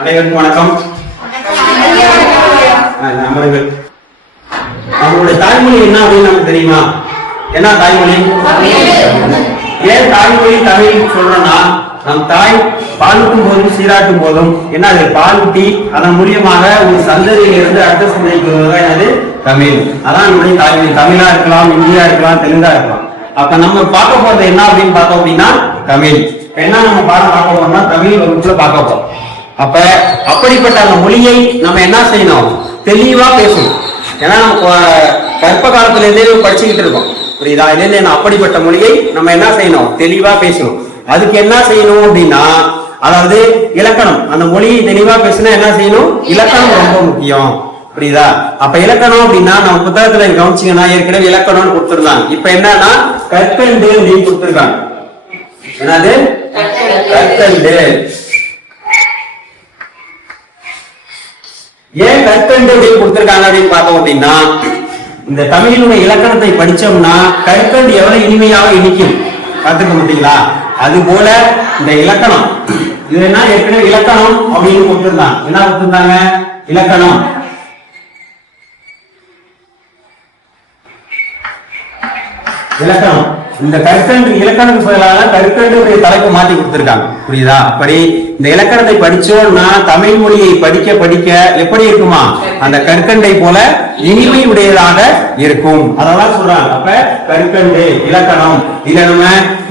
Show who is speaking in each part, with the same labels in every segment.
Speaker 1: அனைவருக்கும் வணக்கம். ஆ, நம்மளுடைய தாய்மொழி என்ன அப்படின்னு நமக்கு தெரியுமா? என்ன தாய்மொழி? ஏன் தாய்மொழி தமிழ் சொல்றோம்னா நம் தாய் பாலுக்கும் போதும் சீராட்டும் போதும். என்ன அது? பாலூட்டி அதன் மூலியமாக ஒரு சந்ததியில இருந்து அடுத்த சந்ததிக்கு வருவதுதான் என்னது? தமிழ். அதான் நம்முடைய தாய்மொழி. தமிழா இருக்கலாம் இந்தியா இருக்கலாம் தெலுங்கா இருக்கலாம். அப்ப நம்ம பார்க்க போறது என்ன அப்படின்னு பார்த்தோம் அப்படின்னா தமிழ். இப்ப என்ன நம்ம பாடம் பார்க்க போறோம்னா தமிழ் வகுப்புல பார்க்க போறோம். அப்ப அப்படிப்பட்ட அந்த மொழியை நம்ம என்ன செய்யணும்? தெளிவா பேசணும். ஏன்னா நம்ம கற்ப காலத்துல இருந்தே படிச்சுக்கிட்டு இருக்கோம். புரியுதா? இதுல இருந்து அப்படிப்பட்ட மொழியை நம்ம என்ன செய்யணும்? தெளிவா பேசணும். அதுக்கு என்ன செய்யணும் அப்படின்னா அதாவது இலக்கணம். அந்த மொழியை தெளிவா பேசினா என்ன செய்யணும்? இலக்கணம் ரொம்ப முக்கியம். புரியுதா? அப்ப இலக்கணம் அப்படின்னா நம்ம புத்தகத்துல கவனிச்சீங்கன்னா ஏற்கனவே இலக்கணம்னு கொடுத்துருந்தாங்க. இப்ப என்னன்னா கற்கண்டு அப்படின்னு கொடுத்துருக்காங்க. என்னது? கற்கண்டு. ஏன் கற்கண்டு அப்படின்னு கொடுத்திருக்காங்க அப்படின்னு பார்த்தோம் அப்படின்னா இந்த தமிழினுடைய இலக்கணத்தை படிச்சோம்னா கற்கண்டு எவ்வளவு இனிமையாக இனிக்கும்? பார்த்துக்க மாட்டீங்களா அது போல இந்த இலக்கணம். இது என்ன? ஏற்கனவே இலக்கணம் அப்படின்னு கொடுத்திருந்தாங்க. என்ன கொடுத்திருந்தாங்க? இலக்கணம். இலக்கணம். இந்த கற்கண்டு இலக்கணத்துக்கு பதிலாக கற்கண்டுடைய தலைப்பு மாத்தி கொடுத்திருக்காங்க. புரியுதா? அப்படி இந்த இலக்கணத்தை படிச்சோம்னா தமிழ் மொழியை படிக்க படிக்க எப்படி இருக்குமா? அந்த கற்கண்டை போல இனிமை உடையதாக இருக்கும். அதெல்லாம் சொல்றாங்க. அப்ப கற்கண்டு இலக்கணம். இல்ல நம்ம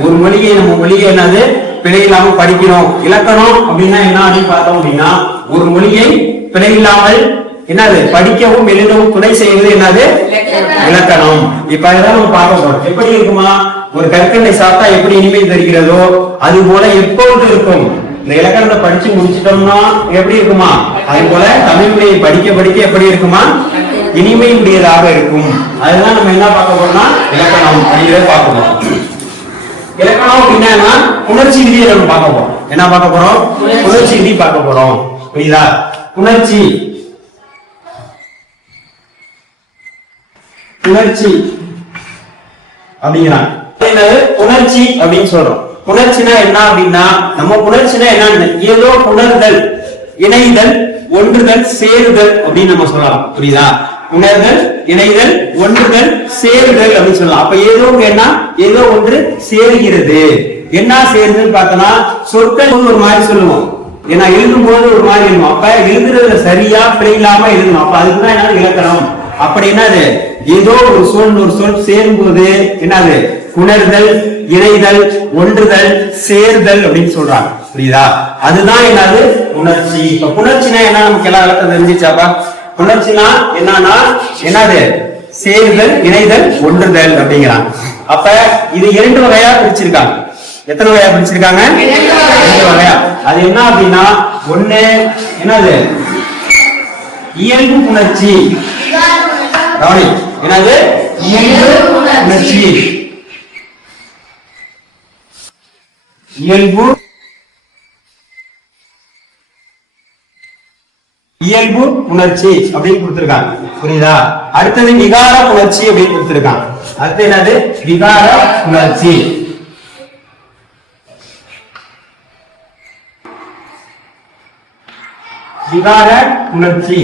Speaker 1: ஒரு மொழியை நம்ம மொழியை என்னது? பிழை இல்லாம படிக்கணும் இலக்கணம் அப்படின்னா என்ன அப்படின்னு பார்த்தோம் அப்படின்னா ஒரு மொழியை பிழை இல்லாமல் என்னது? படிக்கவும் எழுதவும் துணை செய்வது என்னது? இலக்கணம். இப்ப அதெல்லாம் நம்ம பார்க்க போறோம். எப்படி இருக்குமா? ஒரு கற்கண்டை சாப்பிட்டா எப்படி இனிமை தருகிறதோ அது போல எப்பொழுது இருக்கும். இந்த இலக்கணத்தை படிச்சு முடிச்சிட்டோம்னா எப்படி இருக்குமா? அது போல தமிழ் மொழியை படிக்க படிக்க எப்படி இருக்குமா? இனிமை உடையதாக இருக்கும். அதுதான் நம்ம என்ன பார்க்க போறோம்னா இலக்கணம் அப்படிங்கிறத பார்க்கணும் இலக்கணம் அப்படின்னா உணர்ச்சி விதியை நம்ம பார்க்க போறோம். என்ன பார்க்க போறோம்? உணர்ச்சி விதி பார்க்க போறோம். புரியுதா? உணர்ச்சி. உணர்ச்சி. அப்படிங்கிறான் என்னது? புணர்ச்சி அப்படின்னு சொல்றோம். புணர்ச்சினா என்ன அப்படின்னா நம்ம புணர்ச்சினா என்னன்னு ஏதோ புணர்தல் இணைதல் ஒன்றுதல் சேருதல் அப்படின்னு நம்ம சொல்லலாம். புரியுதா? உணர்தல் இணைதல் ஒன்றுதல் சேருதல் அப்படின்னு சொல்லலாம். அப்ப ஏதோ ஒன்று என்ன? ஏதோ ஒன்று சேருகிறது. என்ன சேருதுன்னு பார்த்தோம்னா சொற்கள் ஒரு மாதிரி சொல்லுவோம். ஏன்னா எழுதும் போது ஒரு மாதிரி இருக்கும் அப்ப எழுதுறதுல சரியா பிழை இல்லாம எழுதணும். அப்ப அதுக்குதான் என்ன இலக்கணம். அப்படி என்னது? ஏதோ ஒரு சொல் ஒரு சொல் சேரும்போது என்னது? உணர்தல் இணைதல் ஒன்றுதல் சேர்தல் அப்படின்னு சொல்றாங்க. புரியுதா? அதுதான் என்னது? உணர்ச்சி. இப்ப புணர்ச்சினா என்ன? நமக்கு எல்லா விளக்கம் தெரிஞ்சிச்சாப்பா புணர்ச்சினா என்னன்னா என்னது? சேருதல் இணைதல் ஒன்றுதல் அப்படிங்கிறாங்க. அப்ப இது இரண்டு வகையா பிரிச்சிருக்காங்க. எத்தனை வகையா பிரிச்சிருக்காங்க? ரெண்டு வகையா. அது என்ன அப்படின்னா ஒண்ணு என்னது? இயல்பு புணர்ச்சி. என்னது? இயல்பு உணர்ச்சி இயல்பு. இயல்பு உணர்ச்சி அப்படின்னு கொடுத்திருக்காங்க. புரியுதா? அடுத்தது விகார உணர்ச்சி அப்படின்னு கொடுத்திருக்காங்க. அடுத்து என்னது? விகார உணர்ச்சி. விகார உணர்ச்சி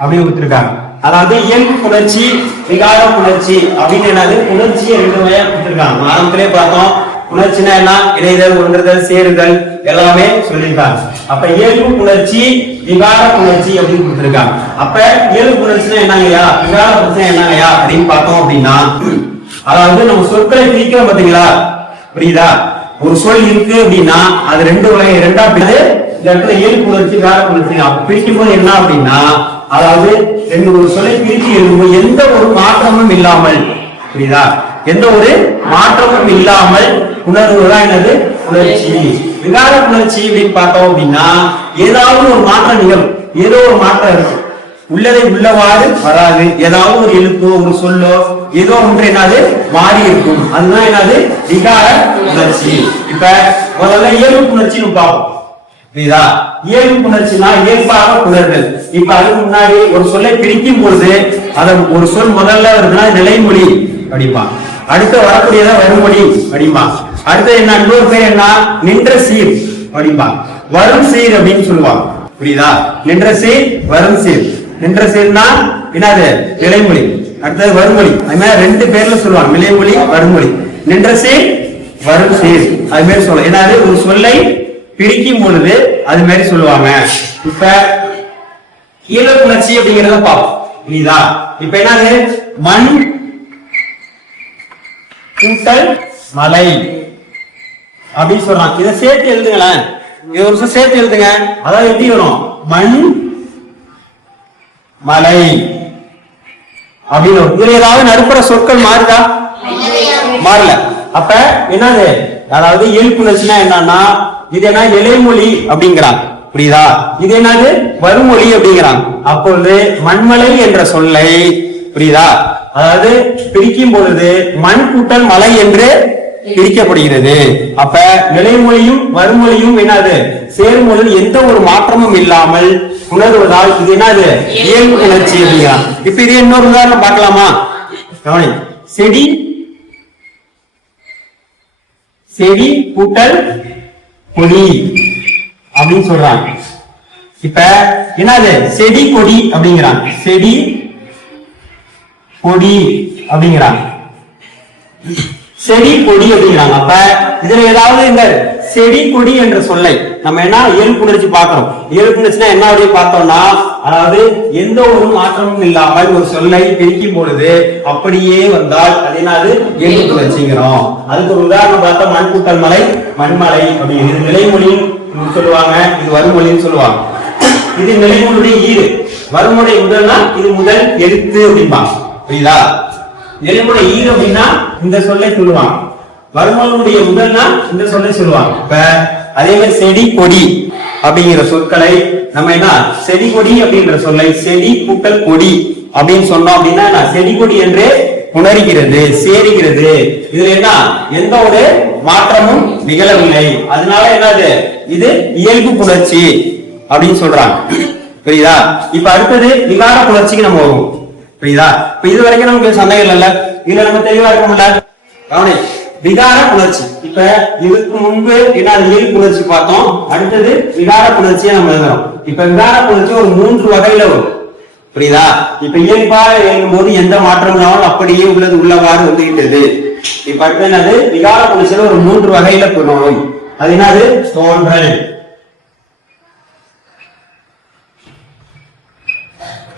Speaker 1: அப்படின்னு கொடுத்திருக்காங்க. அதாவது இயல்பு புணர்ச்சி விகார புணர்ச்சி அப்படின்னு என்னது? உணர்ச்சியை ரெண்டு வகையா கொடுத்திருக்காங்க. ஆரம்பத்திலே பார்த்தோம். உணர்ச்சினா என்ன? இணைதல் ஒன்றுதல் சேருதல் எல்லாமே சொல்லியிருக்காங்க. அப்ப இயல்பு புணர்ச்சி விகார புணர்ச்சி அப்படின்னு கொடுத்திருக்காங்க. அப்ப இயல்பு புணர்ச்சினா என்னங்கய்யா விகார புணர்ச்சி என்னங்கய்யா அப்படின்னு பார்த்தோம் அப்படின்னா அதாவது நம்ம சொற்களை பிரிக்கிறோம் பாத்தீங்களா புரியுதா? ஒரு சொல் இருக்கு அப்படின்னா அது ரெண்டு வகை ரெண்டா பிரிது இந்த இடத்துல இயல்பு புணர்ச்சி விகார புணர்ச்சி பிரிக்கும் போது என்ன அப்படின்னா அதாவது ரெண்டு ஒரு சொல்லை பிரித்து எழுதும்போது எந்த ஒரு மாற்றமும் இல்லாமல் புரியுதா? எந்த ஒரு மாற்றமும் இல்லாமல் உணர்வுதான் என்னது? உணர்ச்சி. விகார புணர்ச்சி அப்படின்னு பார்த்தோம் அப்படின்னா ஏதாவது ஒரு மாற்றம் நிகழும். ஏதோ ஒரு மாற்றம் இருக்கும். உள்ளதை உள்ளவாறு வராது. ஏதாவது ஒரு எழுத்தோ ஒரு சொல்லோ ஏதோ ஒன்று என்னது? மாறி இருக்கும். அதுதான் என்னது? விகார உணர்ச்சி. இப்ப முதல்ல இயல்பு உணர்ச்சின்னு பார்ப்போம். புரியுதா? இயல்பு உணர்ச்சினா இயல்பாக புணர்தல் இப்ப அதுக்கு முன்னாடி ஒரு சொல்லை பிரிக்கும் பொழுது அதை ஒரு சொல் முதல்ல வருதுன்னா நிலைமொழி அப்படிப்பான் அடுத்து வரக்கூடியதா வருமொழி அப்படிமா அடுத்தது என்ன? இன்னொரு பேர் என்ன? நின்ற சீர் அப்படிம்பான் வரும் சீர் அப்படின்னு சொல்லுவாங்க. புரியுதா? நின்ற சீர் வரும் சீர். நின்ற சீர்னா என்னது? நிலைமொழி அடுத்தது வருமொழி. அது மாதிரி ரெண்டு பேர்ல சொல்லுவாங்க. நிலைமொழி வருமொழி. நின்ற சீர் வரும் சீர். அது மாதிரி சொல்லலாம் என்னது? ஒரு சொல்லை பிரிக்கும் பொழுது அது மாதிரி சொல்லுவாங்க. இப்ப இயல்புணர்ச்சி அப்படிங்கறத பார்ப்போம். புரியுதா? இப்ப என்னது? மண் கூட்டல் மலை. அப்படின்னு சொல்றான். இதை சேர்த்து எழுதுங்களேன். இது ஒரு நிமிஷம் சேர்த்து எழுதுங்க. அதாவது எப்படி வரும்? மண் மலை. அப்படின்னு இதுல ஏதாவது நடுப்புற சொற்கள் மாறுதா? மாறல. அப்ப என்னது? அதாவது எழுப்புணர்ச்சினா என்னன்னா இது என்ன? இலைமொழி அப்படிங்கிறான். புரியுதா? இது என்னது? வருமொழி அப்படிங்கிறான். அப்பொழுது மண்மலை என்ற சொல்லை புரியுதா? அதாவது பிரிக்கும் பொழுது மண் கூட்டல் மலை என்று பிரிக்கப்படுகிறது. அப்ப நிலைமொழியும் வறுமொழியும் என்னது? சேர்மொழி எந்த ஒரு மாற்றமும் இல்லாமல் உணர்வதால் இது என்னது? இயல்பு உணர்ச்சி அப்படிங்கிறான் இப்ப இது இன்னொரு உதாரணம் பார்க்கலாமா? கவனி. செடி செடி கூட்டல் கொடி அப்படின்னு சொல்றாங்க. இப்ப என்னது? செடி கொடி அப்படிங்கிறான் செடி கொடி அப்படிங்கிறாங்க. செடி கொடி அப்படிங்கிறாங்க. அப்ப இதுல ஏதாவது இந்த செடி கொடி என்ற சொல்லை நம்ம என்ன இயல்புணர்ச்சி பார்க்கிறோம். இயல்புணர்ச்சினா என்ன அப்படி பார்த்தோம்னா அதாவது எந்த ஒரு மாற்றமும் இல்லாமல் ஒரு சொல்லை பிரிக்கும் பொழுது அப்படியே வந்தால் அது என்னது இயல்புணர்ச்சிங்கிறோம் அதுக்கு ஒரு உதாரணம் பார்த்தா மண் கூட்டல் மலை மண்மலை அப்படிங்கிறது இது நிலைமொழின்னு சொல்லுவாங்க இது வருமொழின்னு சொல்லுவாங்க. இது நிலைமொழியுடைய ஈடு. வருமுறை முதல்னா இது முதல் எழுத்து அப்படிம்பாங்க. புரியுதா? நிலைமுறை ஈர அப்படின்னா இந்த சொல்லை சொல்லுவாங்க. வருமானுடைய உடல்னா இந்த சொல்லை சொல்லுவாங்க. இப்ப அதே மாதிரி செடி கொடி அப்படிங்கிற சொற்களை நம்ம என்ன? செடி கொடி அப்படின்ற சொல்லை செடி கூட்டல் கொடி அப்படின்னு சொன்னோம் அப்படின்னா நான் செடி கொடி என்று உணர்கிறது சேருகிறது. இதுல என்ன? எந்த ஒரு மாற்றமும் நிகழவில்லை. அதனால என்னது? இது இயல்பு புணர்ச்சி அப்படின்னு சொல்றாங்க. புரியுதா? இப்ப அடுத்தது விகார புணர்ச்சிக்கு நம்ம வருவோம் புரியுதா? இப்ப இது வரைக்கும் நமக்கு சந்தேகம் இல்லைல்ல? இதுல நம்ம தெளிவா இருக்க முடியல? கவனி விகார புணர்ச்சி. இப்ப இதுக்கு முன்பு என்ன இயல் புணர்ச்சி பார்த்தோம். அடுத்தது விகார புணர்ச்சியை நம்ம எழுதுறோம். இப்ப விகார புணர்ச்சி ஒரு மூன்று வகையில வரும். புரியுதா? இப்ப இயல்பா எழுதும் போது எந்த மாற்றம் இல்லாமல் அப்படியே உள்ளது உள்ளவாறு வந்துகிட்டது. இப்ப அடுத்து என்னது? விகார புணர்ச்சியில ஒரு மூன்று வகையில பண்ணுவோம் அது என்னது? தோன்றல்.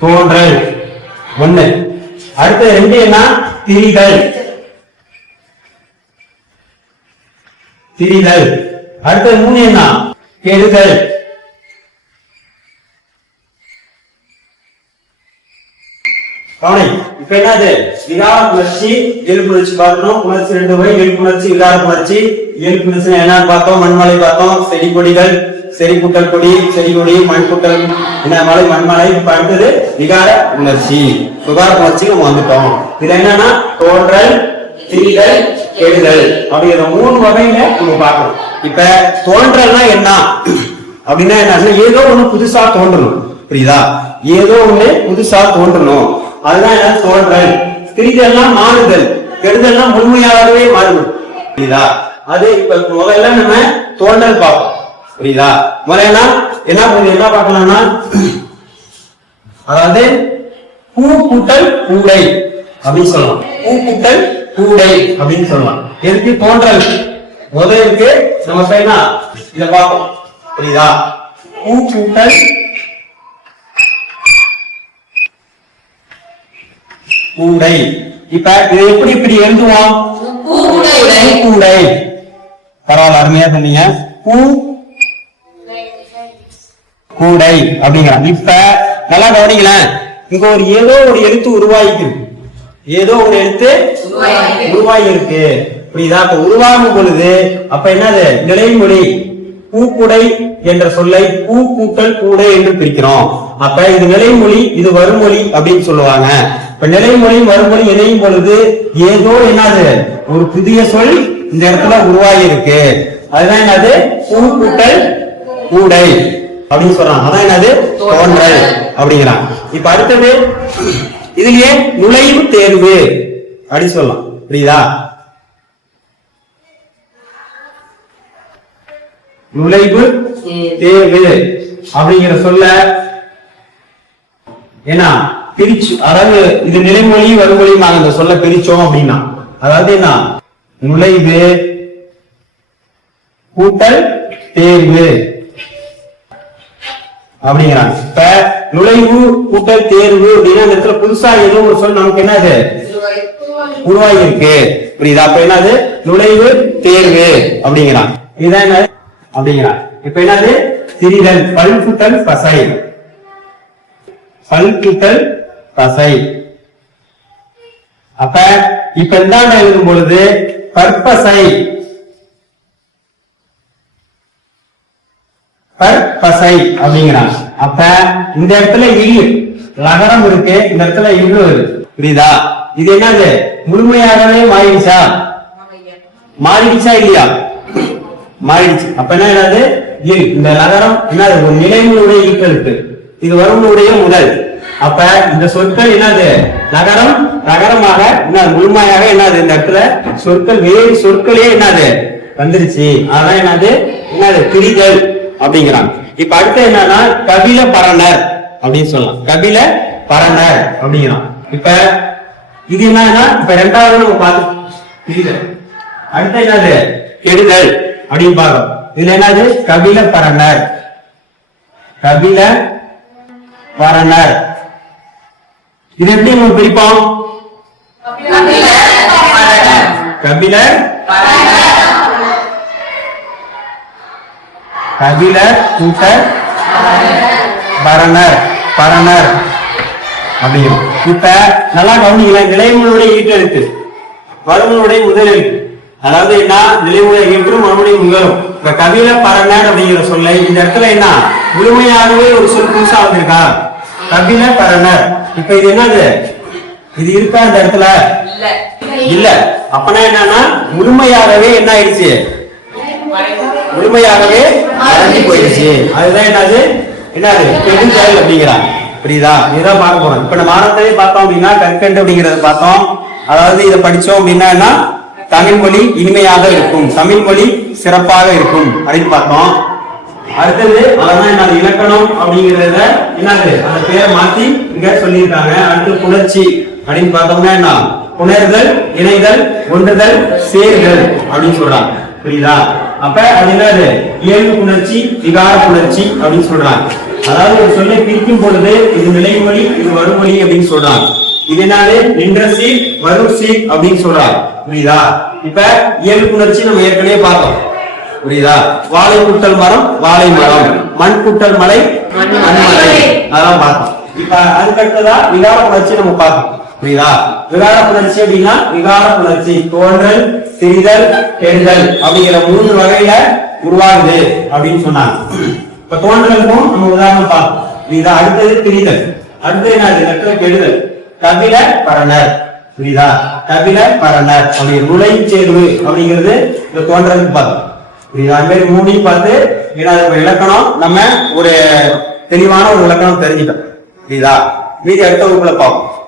Speaker 1: தோன்றல். ஒண்ணு. அடுத்த ரெண்டு என்ன? திரிகள். திரிகள். அடுத்த மூணு என்ன? கெடுதல். கவனி இப்ப என்னது? விகார புணர்ச்சி இயல் பார்க்கணும். புணர்ச்சி ரெண்டு வகை இயல் உணர்ச்சி விகார புணர்ச்சி. இயல் என்னன்னு பார்த்தோம்? மண்மலை பார்த்தோம். செடி கொடிகள் செடி குட்டல் கொடி செடி கொடி மண் குட்டல் என்ன மலை மண்மலை. இப்ப அடுத்தது விகார உணர்ச்சி விகார உணர்ச்சி நம்ம வந்துட்டோம். இதுல என்னன்னா தோன்றல் திரிதல் கெடுதல். அப்படிங்கிற மூணு வகையில நம்ம பார்க்கணும். இப்ப தோன்றல்னா என்ன? அப்படின்னா என்ன? ஏதோ ஒண்ணு புதுசா தோன்றணும். புரியுதா? ஏதோ ஒண்ணு புதுசா தோன்றணும். அதுதான் என்ன தோன்றல். திரிதல்னா மாறுதல். கெடுதல்னா முழுமையாகவே மாறுதல் புரியுதா? அது இப்ப முதல்ல நம்ம தோன்றல் பார்ப்போம். புரியுதா? முதல்ல என்ன புரியுது? என்ன பார்க்கலாம்னா அதாவது பூ கூட்டல் கூடை அப்படின்னு சொல்லலாம். பூ கூட்டல் கூடை அப்படின்னு சொல்லலாம். எதுக்கு தோன்றல்? முதல் இருக்கு நம்ம பையனா இதை பார்ப்போம். புரியுதா? பூ கூட்டல் கூடை. இப்ப இதை எப்படி இப்படி எழுதுவோம். கூடை. பரவாயில்ல அருமையா சொன்னீங்க. பூ கூடை அப்படிங்கிறான் இப்ப நல்லா கவனிங்களேன். இங்க ஒரு ஏதோ ஒரு எழுத்து உருவாகிக்கு ஏதோ ஒரு எழுத்து. உருவாகி இருக்கு புரியுதா? அப்ப உருவாகும் பொழுது அப்ப என்னது? நிலைமொழி. பூக்குடை என்ற சொல்லை பூ கூட்டல் கூடை என்று பிரிக்கிறோம். அப்ப இது நிலைமொழி இது வருமொழி அப்படின்னு சொல்லுவாங்க. இப்ப நிலைமொழி மறுமொழி இணையும் பொழுது ஏதோ என்னது? ஒரு புதிய சொல் இந்த இடத்துல உருவாகி இருக்கு அதுதான் என்னது? கூட்டல் கூடை அப்படின்னு சொல்றாங்க. அதான் என்னது? தோன்றல் அப்படிங்கிறான் இப்ப அடுத்தது இதுலயே நுழைவு தேர்வு அப்படின்னு சொல்லலாம். புரியுதா? நுழைவு தேர்வு. அப்படிங்கிற சொல்ல ஏன்னா பிரிச்சு அதாவது இது நிலைமொழி நாங்க அந்த சொல்ல பிரிச்சோம் அப்படின்னா அதாவது என்ன? நுழைவு கூட்டல் தேர்வு. அப்படிங்கிறாங்க. இப்ப நுழைவு கூட்டல் தேர்வு அப்படின்னா அந்த இடத்துல புதுசா ஏதோ ஒரு சொல் நமக்கு என்னது? உருவாகி இருக்கு புரியுதா? அப்ப என்னது? நுழைவு தேர்வு அப்படிங்கிறான் இதுதான் என்ன அப்படிங்கிறான் இப்ப என்னது? திரிதல் பல்குட்டல் பசை பல்குட்டல் பசை அப்ப இப்ப இந்தாண்ட எழுதும் பொழுது பற்பசை. பற்பசை அப்படிங்கிறான். அப்ப இந்த இடத்துல இல்லு லகரம் இருக்கு இந்த இடத்துல இல்லு வருது புரியுதா? இது என்னது? முழுமையாகவே மாறிடுச்சா? மாறிடுச்சா இல்லையா? மாறிடுச்சு. அப்ப என்ன என்னது இல் இந்த நகரம் என்னது? ஒரு நிலைமையுடைய ஈட்டெழுத்து இது வருவனுடைய முதல். அப்ப இந்த சொற்கள் என்னது? நகரம் நகரமாக என்ன முழுமையாக என்னது இந்த இடத்துல? சொற்கள் வேறு சொற்களே என்னது? வந்துருச்சு. அதான் என்னது? என்னது? திரிதல் அப்படிங்கிறாங்க. இப்ப அடுத்து என்னன்னா கபில பரணர் அப்படின்னு சொல்லலாம். கபில பரணர் அப்படிங்கிறான். இப்ப இது என்னன்னா இப்ப ரெண்டாவது நம்ம பார்த்து திரிதல் அடுத்து என்னது? கெடுதல் அப்படின்னு பார்க்கிறோம். இதுல என்னது? கபில பரணர். கபில பரணர். இது எப்படி நம்ம பிரிப்போம் கபிலர். கபிலர் கூட்ட பரணர் பரணர். அப்படியும் இப்ப நல்லா கவனிக்கலாம் நிலைமொழியுடைய ஈட்டெழுத்து வருமனுடைய முதலெழுத்து அதாவது என்ன? நிலைமுறை என்றும் மறுபடியும் முதலும் இப்ப கபில பரணர் அப்படிங்கிற சொல்லை இந்த இடத்துல என்ன? முழுமையாகவே ஒரு சொல் புதுசா வந்திருக்கா? கபில பரணர். இப்ப இது என்னது? இது இருக்கா இந்த இடத்துல? இல்ல. அப்பனா என்னன்னா முழுமையாகவே என்ன ஆயிடுச்சு? முழுமையாகவே மறைஞ்சு போயிடுச்சு. அதுதான் என்னது? என்னது? கெடுதல் அப்படிங்கிறாங்க. புரியுதா? இதுதான் பார்க்க போறோம். இப்ப நம்ம ஆரம்பத்திலே பார்த்தோம் அப்படின்னா கற்கண்டு அப்படிங்கறத பார்த்தோம். அதாவது இதை படிச்சோம் அப்படின்னா என்ன? தமிழ் மொழி இனிமையாக இருக்கும். தமிழ் மொழி சிறப்பாக இருக்கும் அப்படின்னு பார்த்தோம். அடுத்தது அதான் என்னது இலக்கணம் அப்படிங்கறத என்னது அந்த பேரை மாத்தி இங்க சொல்லியிருக்காங்க. அடுத்து புணர்ச்சி அப்படின்னு பார்த்தோம்னா என்ன? புணர்தல் இணைதல் ஒன்றுதல் சேர்தல் அப்படின்னு சொல்றாங்க. புரியுதா? அப்ப அது என்னது? இயல்பு புணர்ச்சி விகார புணர்ச்சி அப்படின்னு சொல்றாங்க. அதாவது ஒரு சொல்லை பிரிக்கும் பொழுது இது நிலைமொழி இது வருமொழி அப்படின்னு சொல்றாங்க. இது என்னது? நின்ற சீர் வரும் சீர் அப்படின்னு சொல்றாங்க. புரியுதா? இப்ப இயல்பு புணர்ச்சி நம்ம ஏற்கனவே பார்த்தோம். புரியுதா? வாழை குட்டல் மரம் வாழை மரம். மண் குட்டல் மலை மண்மலை அதெல்லாம் பார்த்தோம் இப்ப அதுக்கடுத்ததா விகார புணர்ச்சி நம்ம பார்த்தோம் புரியுதா? விகார புணர்ச்சி அப்படின்னா விகார புணர்ச்சி தோன்றல் திரிதல் கெடுதல் அப்படிங்கிற மூன்று வகையில உருவாகுது அப்படின்னு சொன்னாங்க. இப்ப தோன்றலுக்கும் நம்ம உதாரணம் பார்த்தோம் புரியுதா? அடுத்தது திரிதல். அடுத்தது என்னது? இடத்துல கெடுதல். கபில பரணர். புரியுதா? கபில பரணர். அப்படிங்கிற நுழை சேர்வு அப்படிங்கிறது இந்த தோன்றலுக்கு பார்த்தோம் புரியுதா அது மாதிரி மூணையும் பார்த்து ஏன்னா அது இலக்கணம். நம்ம ஒரு தெளிவான ஒரு இலக்கணம் தெரிஞ்சுட்டோம். புரியுதா? மீதி அடுத்த வகுப்புல பார்ப்போம்.